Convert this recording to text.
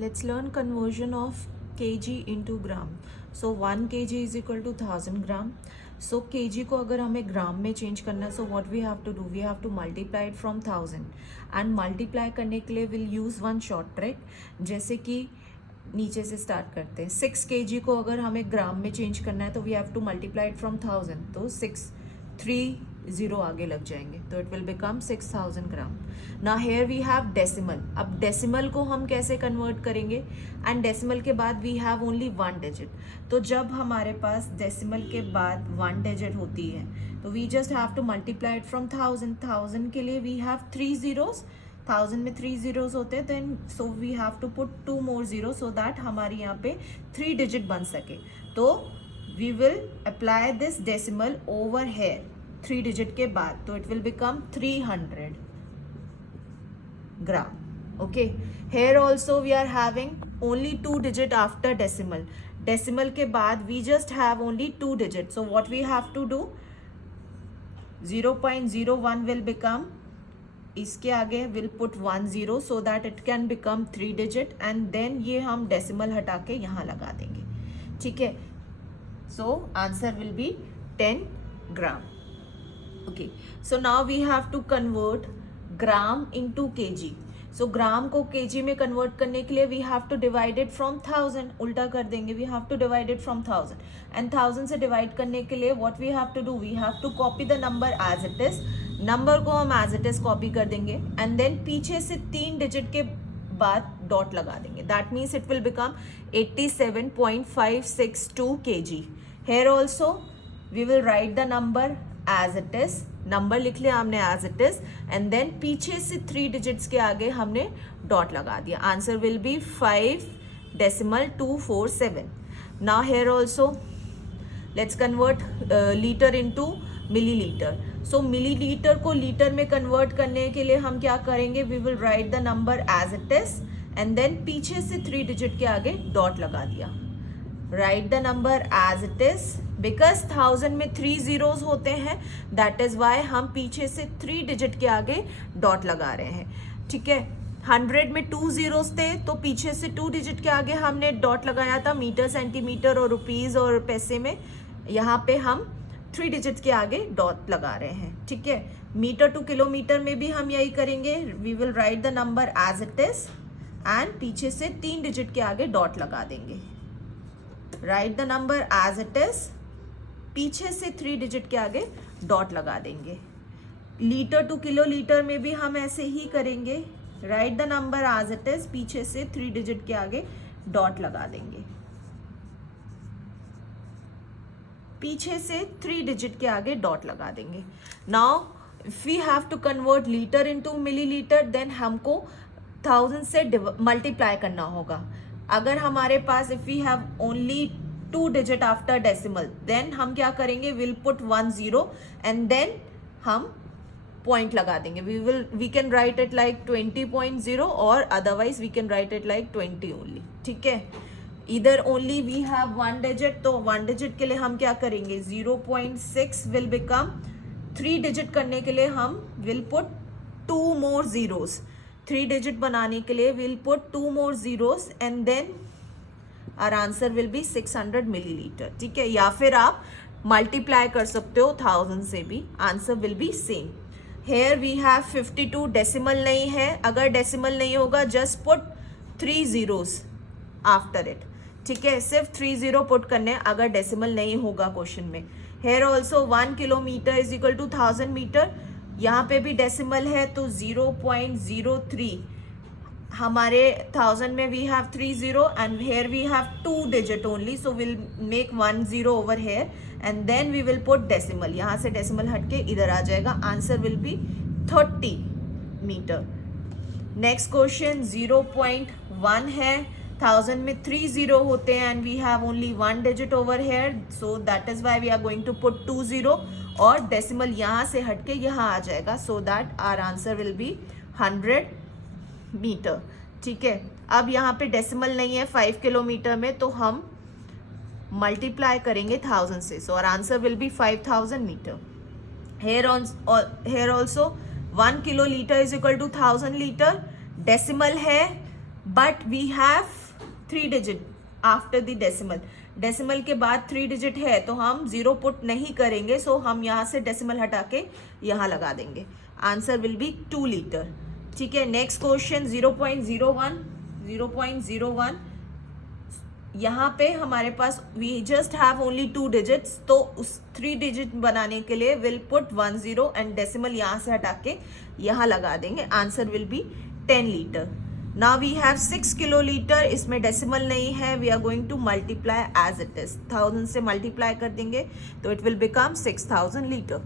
let's learn conversion of kg into gram. So 1 kg is equal to 1000 gram. So kg को अगर हमें ग्राम में change करना है, so what we have to do, we have to multiply it from 1000 and multiply करने के लिए we'll use one short trick. जैसे कि नीचे से स्टार्ट करते हैं. 6 kg को अगर हमें ग्राम में चेंज करना है तो we have to multiply it from 1000. तो 3 आगे लग जाएंगे तो इट विल बिकम 6000 ग्राम. ना हेयर वी हैव डेसिमल. अब डेसिमल को हम कैसे कन्वर्ट करेंगे, एंड डेसिमल के बाद वी हैव ओनली 1 डिजिट. तो जब हमारे पास डेसिमल के बाद 1 डिजिट होती है तो we just have to multiply it from 1000 के लिए वी हैव 3 zeros. 1000 में 3 zeros होते हैं, then so we have to put 2 more zeros so that हमारे यहाँ पे 3 डिजिट बन सके. तो we will apply this decimal over here 3 digit के बाद, तो it will become 300 gram. Okay, here also we are having only 2 digit after decimal. Decimal के बाद we just have only 2 digit. So what we have to do, 0.01 will become, इसके आगे will put 1 0 so that it can become 3 digit, and then ये हम decimal हटा के यहाँ लगा देंगे. ठीक है, so answer will be 10 gram. Okay, so now we have to convert gram into kg. So gram को kg में convert करने के लिए we have to divide it from 1000. उल्टा कर देंगे, we have to divide it from 1000. And 1000 से divide करने के लिए what we have to do, we have to copy the number as it is. Number को हम as it is copy कर देंगे and then पीछे से 3 डिजिट के बाद डॉट लगा देंगे. That means it will become 87.562 kg. Here also we will write the number as it is. Number लिख लिया हमने as it is, and then पीछे से 3 डिजिट्स के आगे हमने डॉट लगा दिया. Answer will be 5.247. Now here also let's convert litre into millilitre. So millilitre को लीटर में कन्वर्ट करने के लिए हम क्या करेंगे, we will write the number as it is and then पीछे से 3 डिजिट के आगे डॉट लगा दिया. Write the number as it is, because 1000 में 3 zeros होते हैं, दैट इज वाई हम पीछे से 3 डिजिट के आगे डॉट लगा रहे हैं. ठीक है, 100 में 2 zeros थे तो पीछे से 2 डिजिट के आगे हमने डॉट लगाया था मीटर, सेंटीमीटर और रुपीज और पैसे में. यहाँ पे हम 3 डिजिट के आगे डॉट लगा रहे हैं. ठीक है, मीटर टू किलोमीटर में भी हम यही करेंगे. We will write the number as it is and पीछे से 3 डिजिट के आगे डॉट लगा देंगे. Write the number as it is, पीछे से 3 डिजिट के आगे डॉट लगा देंगे. लीटर टू किलोलीटर में भी हम ऐसे ही करेंगे. Write the number as it is, पीछे से 3 डिजिट के आगे डॉट लगा देंगे. पीछे से 3 डिजिट के आगे डॉट लगा देंगे. Now if we have to convert litre into millilitre, then हमको 1000 से मल्टीप्लाई करना होगा. अगर हमारे पास if we have only 2 digit after decimal, then हम क्या करेंगे, विल पुट 1 0 एंड देन हम पॉइंट लगा देंगे. We can write it like 20.0 और otherwise we can write it like 20 only. ठीक है, इधर ओनली वी हैव 1 डिजिट, तो 1 डिजिट के लिए हम क्या करेंगे, 0.6 विल बिकम, 3 डिजिट करने के लिए हम will put 2 more zeros. 3 digit बनाने के लिए will put 2 more zeros and then our answer will be 600 millilitre. ठीक है, या फिर आप मल्टीप्लाई कर सकते हो 1000 से भी, answer will be same. Here we have 52. Decimal नहीं है, अगर डेसिमल नहीं होगा just put 3 zeros after it. ठीक है, सिर्फ 3 0 पुट करने अगर डेसिमल नहीं होगा क्वेश्चन में. Here also 1 kilometre is equal to 1000 metre. यहाँ पे भी डेसिमल है तो 0.03. हमारे 1000 में we have 3 0 and here we have 2 digit only, so will make 1 0 over here and then we will put decimal. यहाँ से डेसिमल हटके इधर आ जाएगा. Answer will be 30 metre. Next question 0.1 है. 1000 में 3 0 होते हैं and we have only 1 digit over here, so that is why we are going to put 2 0 और डेसिमल यहाँ से हटके यहाँ आ जाएगा, so that our answer will be 100 metre. ठीक है, अब यहाँ पे डेसिमल नहीं है 5 किलोमीटर में, तो हम मल्टीप्लाई करेंगे 1000 से, so our answer will be 5000 metre. Here also 1 kilolitre is equal to 1000 litre. Decimal है but we have 3 digit after the decimal. Decimal के बाद 3 डिजिट है तो हम 0 पुट नहीं करेंगे, सो हम यहाँ से डेसिमल हटा के यहाँ लगा देंगे. Answer will be 2 litre. ठीक है. Next question 0.01. यहाँ पे हमारे पास we just have only 2 digits, तो उस 3 डिजिट बनाने के लिए विल पुट 10 एंड डेसिमल यहाँ से हटा के यहाँ लगा देंगे. Answer will be 10 litre. Now we have 6 kilolitre. इसमें डेसिमल नहीं है. We are going to multiply as it is. 1000 से मल्टीप्लाई कर देंगे तो इट विल बिकम 6000 लीटर.